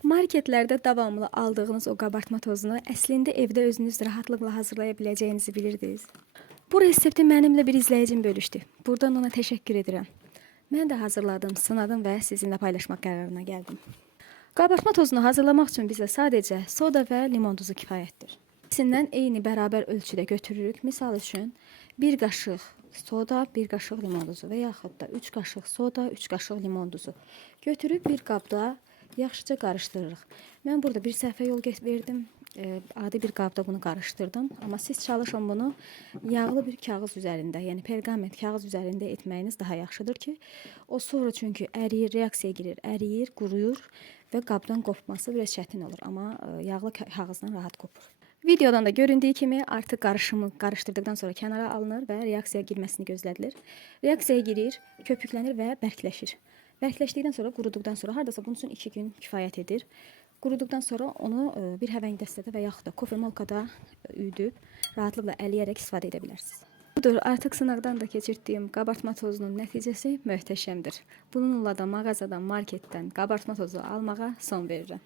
Marketlərdə davamlı aldığınız o qabartma tozunu əslində evdə özünüz rahatlıqla hazırlaya biləcəyinizi bilirdiniz. Bu resepti mənimlə bir izləyicim bölüşdü. Buradan ona təşəkkür edirəm. Mən də hazırladım, sınadım və sizinlə paylaşmaq qərarına gəldim. Qabartma tozunu hazırlamaq üçün bizə sadəcə soda və limon duzu kifayətdir. İkisindən eyni bərabər ölçüdə götürürük. Misal üçün 1 qaşıq soda, 1 qaşıq limon duzu və yaxud da 3 qaşıq soda, 3 qaşıq limon duzu götürüb bir qabda yaxşıca qarışdırırıq. Mən burada bir səhvə yol verdim. Adi bir qabda bunu qarışdırdım. Amma siz çalışın bunu yağlı bir kağız üzərində, yəni perqament kağız üzərində etməyiniz daha yaxşıdır ki, o sonra çünki əriyir, reaksiyaya girir, əriyir, quruyur və qabdan qopması biraz çətin olur. Amma yağlı kağızdan rahat qopur. Videodan da göründüyü kimi artıq qarışımı qarışdırdıqdan sonra kənara alınır və reaksiyaya girməsini gözlədilir. Reaksiyaya girir, köpüklənir və bərkləşir. Bərkləşdikdən sonra, quruduqdan sonra, hardasa bunun üçün 2 gün kifayət edir. Quruduqdan sonra onu bir həvəng dəstədə və yaxud da kofemolkada üyüdüb, rahatlıqla əliyərək istifadə edə bilərsiniz. Budur, artıq sınaqdan da keçirdiyim qabartma tozunun nəticəsi möhtəşəmdir. Bununla da mağazadan, marketdən qabartma tozu almağa son verirəm.